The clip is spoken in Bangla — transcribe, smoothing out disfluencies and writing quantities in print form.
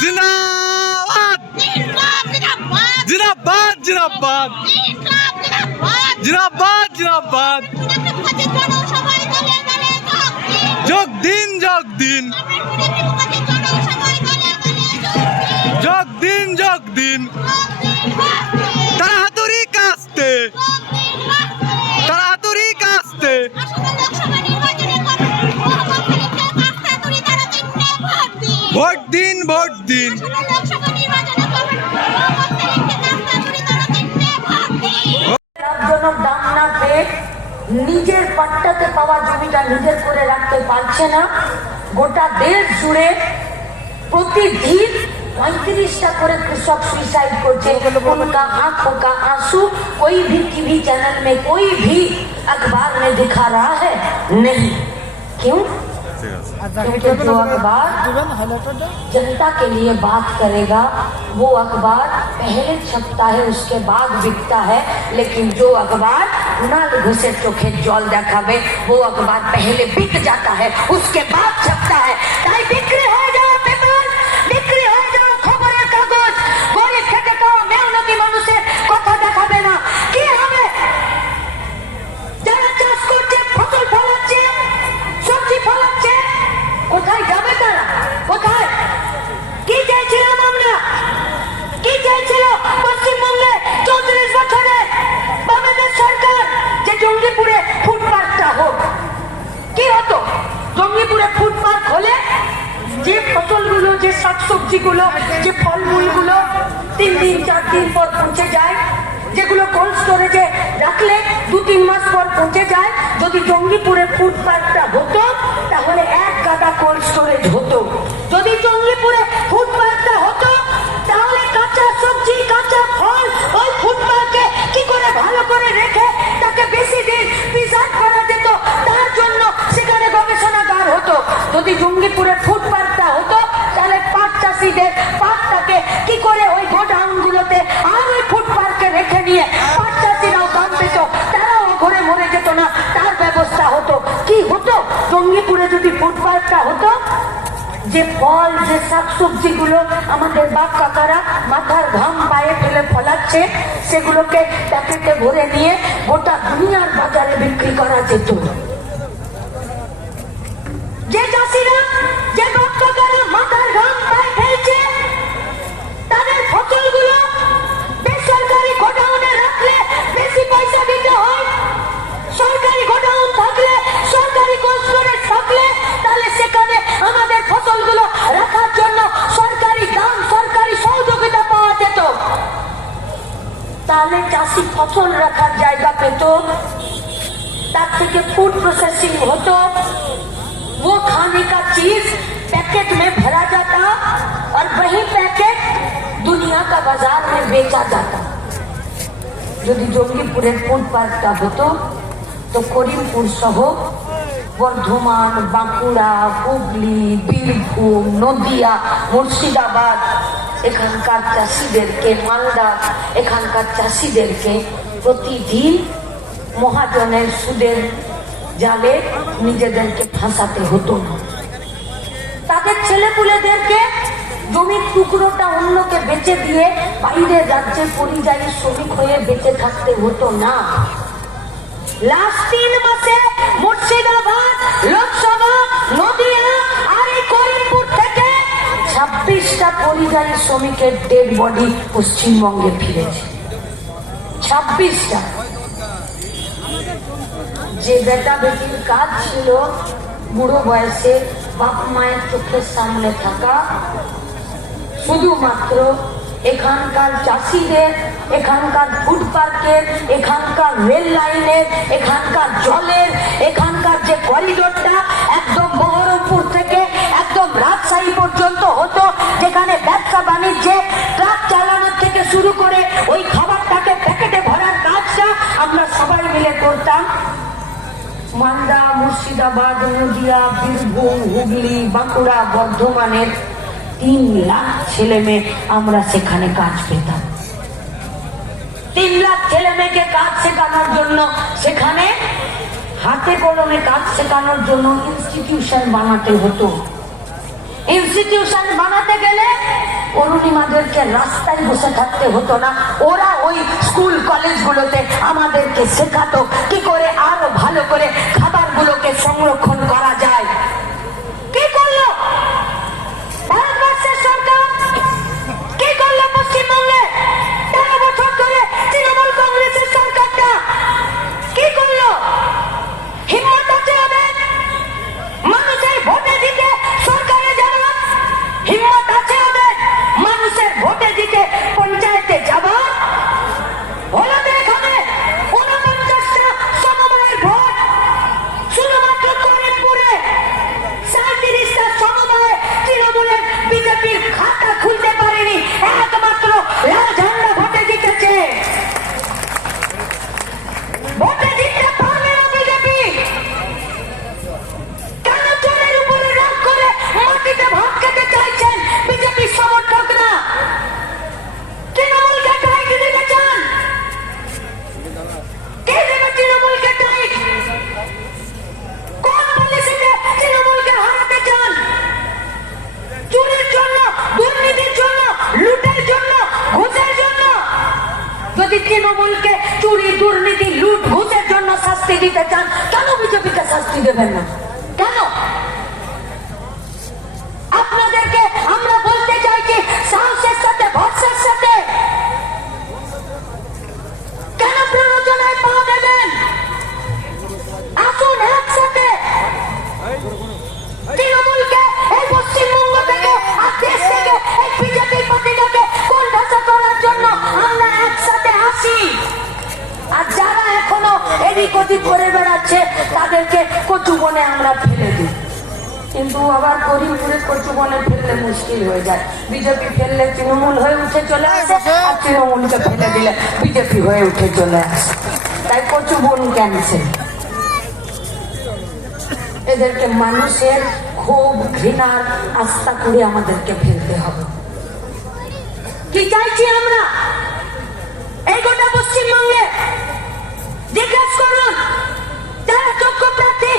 जिंदाबाद जिंदाबाद जिंदाबाद जिंदाबाद जिंदाबाद যোগ দিন যোগ দিন যোগ দিন যোগ দিন তাড়াতাড়ি কাস্তে তাড়াতাড়ি কাস্তে ভোট দিন ভোট দিন লাভজনক দাম না পেয়ে নিজের পাট্টাতে পাওয়া জমিটা নিজের করে রাখতে পারছে না। গোটা দেশ জুড়ে প্রতিদিন 35টা করে कृषक सुसाइड करते। उनका आंखों का आंसू कोई भी टीवी चैनल में कोई भी अखबार में दिखा रहा है नहीं। क्यों? क्योंकि जो अखबार जनता के लिए बात करेगा वो अखबार पहले छपता है, उसके बाद बिकता है। लेकिन जो अखबार नाल घुसे चोखे जल देखाबे वो अखबार पहले बिक जाता है, उसके बाद छपता है। ताई बिक्री हो जाओ पेपर, बिक्री हो जाओ खबरेर कागज। गरीब खेटे खाओ मेहनती মানুষের কথা দেখাবে না। কি হবে? যারা চাষ করছে, ফসল ফলাচ্ছে, সবজি ফলাচ্ছে, কোথায় যাবে তারা? কোথায়? কি চাইছিলাম আমরা? কি চাইছিল পশ্চিমবঙ্গে 34 বছরে বাংলাদেশ সরকার? যে জঙ্গিপুরে ফুটপাথটা হোক। কি হতো? জঙ্গিপুরে ফুটপাথ হলে যে ফসলগুলো, যে শাকসবজিগুলো, যে ফলমূলগুলো 3 দিন 4 দিন পর পৌঁছে যায়, যেগুলো কোল্ড স্টোরেজে রাখলে 2-3 মাস পর পৌঁছে যায়, যদি জঙ্গিপুরে ফুটপাথটা হতো তাহলে এক গাদা কোল্ড স্টোরেজ হতো। যদি জঙ্গিপুরে ফুটপাথটা হতো তাহলে কাঁচা সবজি, কাঁচা ফল ওই ফুটপাথে কি করে ভালো করে রেখে তাকে বেশি দিন প্রিজার্ভ করা যেত, তার জন্য সেখানে গবেষণাগার হতো। যদি জঙ্গিপুরে ফুটপাথটা হতো তাহলে পাট চাষিদের পাটটাকে কি করে ওই গোডাউনগুলোতে আর ওই ফুটপাথকে রেখে নিয়ে পাট চাষিরাও দাম পেত, তারাও ঘরে মরে যেত না, তার ব্যবস্থা হতো। কি হতো? জঙ্গিপুরে যদি ফুটপাথটা হতো, যে ফল, যে শাকসবজিগুলো আমাদের বাপ কাকারা মাথার ঘাম পায়ে ফেলে ফলাচ্ছে, সেগুলোকে প্যাকেটে ভরে নিয়ে গোটা দুনিয়ার বাজারে বিক্রি করা যেত। যে চাষিরা, যে বাপ কাকারা মাথার ঘাম পায়ে ফেলছে, তাদের ফসলগুলো বেসরকারি গোডাউনে রাখলে বেশি পয়সা দিতে হয়। সরকারি গোডাউন থাকলে, সরকারি কোল্ড স্টোরেজ থাকলে তাহলে সেখানে আমাদের ফসলগুলো রাখার জন্য সরকারি দাম, সরকারি সহযোগিতা পাওয়া যেত। তাহলে চাষি ফসল রাখার জায়গা পেত, তার থেকে फूड प्रोसेसिंग होतो, वो खाने का चीज पैकेट में भरा जाता और वही पैकेट दुनिया का बाजार में बेचा जाता। যদি জঙ্গিপুরের ফুটপাথটা হতো তো করিমপুর সহ বর্ধমান, বাঁকুড়া, হুগলি, বীরভূম, নদিয়া, মুর্শিদাবাদ এখানকার চাষিদেরকে, মালদা এখানকার চাষিদেরকে প্রতিদিন মহাজনের সুদের জালে নিজেদেরকে ফাঁসাতে হতো না। তাদের ছেলেপুলেদেরকে জমির টুকরোটা অন্যকে বেচে দিয়ে বাইরের রাজ্যে পরিযায়ী শ্রমিক হয়ে বেঁচে থাকতে হতো না। লাস্ট 3 মাসে মুর্শিদাবাদ, লোকসভা, নদিয়া আর এই করিমপুর থেকে 26টা পরিযায়ী শ্রমিকের ডেড বডি পশ্চিমবঙ্গে ফিরেছে। 26টা। যে বেটা বেটির কাজ ছিল বুড়ো বয়সে বাপ মায়ের চোখের সামনে থাকা, শুধুমাত্র এখানকার চাষিদের, এখানকার ফুটপাথের, এখানকার রেল লাইনের, এখানকার জলের, এখানকার যে করিডোরটা একদম বহরমপুর থেকে একদম রাজশাহী পর্যন্ত হতো, যেখানে ব্যবসা বাণিজ্যে ট্রাক চালানোর থেকে শুরু করে ওই খাবারটাকে প্যাকেটে ভরার কাজটা আমরা সবাই মিলে করতাম। মালদা, মুর্শিদাবাদ, নদিয়া, বীরভূম, হুগলি, বাঁকুড়া, বর্ধমানের 3 লাখ ছেলে মেয়ে আমরা সেখানে কাজ পেতাম। 3 লাখ ছেলে মেয়েকে কাজ শেখানোর জন্য সেখানে হাতে কলমে কাজ শেখানোর জন্য ইনস্টিটিউশন বানাতে হতো। ইনস্টিটিউশন বানাতে গেলে অরুণিমাদেরকে রাস্তায় বসে থাকতে হতো না, ওরা ওই স্কুল কলেজগুলোতে আমাদেরকে শেখাতো কি করে আরো ভালো করে খাবারগুলোকে সংরক্ষণ করা যায়। কি করলো ভারতবর্ষের সরকার? কি করলো পশ্চিমবঙ্গে 13 বছর ধরে তৃণমূল কংগ্রেসের সরকারটা? কি করলো? হিম্মত আছে ওদের মানুষের ভোটে দিতে সরকারে যাওয়া? হিম্মত আছে ওদের মানুষের ভোটে দিতে পঞ্চায়েতে যাওয়া? হলো তো এখানে 49টা সমবায়ের ভোট, শুধুমাত্র করিমপুরে 37টা সমবায় তৃণমূলের বিজেপির খাতা খুলতে পারেনি, একমাত্র লাল ঝান্ডা ভোটে জিতেছে। ভোটে জিততে পারবে না বিজেপি। কেন চোরের উপরে রাগ করে মাটিতে ভাত খেতে চাইছেন বিজেপির সমর্থকরা? তৃণমূলকে টাইট দিতে চান? কে দেবে তৃণমূলকে টাইট? কোন পলিসিতে তৃণমূলকে হারাতে চান? চুরির জন্য, দুর্নীতির জন্য, লুটের জন্য, ঘুষের জন্য? যদি তৃণমূলকে চুরি, দুর্নীতি, লুট, ঘুষের জন্য শাস্তি দিতে চান, কেন বিজেপিকে শাস্তি দেবেন না? কেন? আপনাদেরকে আমরা বলতে চাইছি সাহসের সাথে, ভরসার সাথে কেন প্ররোচনায় পা দেবেন? আসুন একসাথে তৃণমূলকে এই পশ্চিমবঙ্গ থেকে আর দেশ থেকে এই বিজেপি পার্টিটাকে কোণঠাসা করার জন্য আমরা একসাথে আসি। আর যারা এখনো এদিক ওদিক করে বেড়াচ্ছে তাদেরকে কচু বনে আমরা ফেলে দিই। কিন্তু আবার করিমপুরে কচু বনে ফেললে মুশকিল হয়ে যায়। বিজেপি ফেললে তৃণমূল হয়ে উঠে চলে আসে, আর তৃণমূলকে ফেলে দিলে বিজেপি হয়ে উঠে চলে আসে। তাই কচু বন ক্যান্সেল। এদেরকে মানুষের ক্ষোভ, ঘৃণার আস্থা করে আমাদেরকে ফেলতে হবে। কি চাইছি আমরা এই গোটা পশ্চিমবঙ্গে? জিজ্ঞাসা করুন যারা যোগ্য প্রার্থী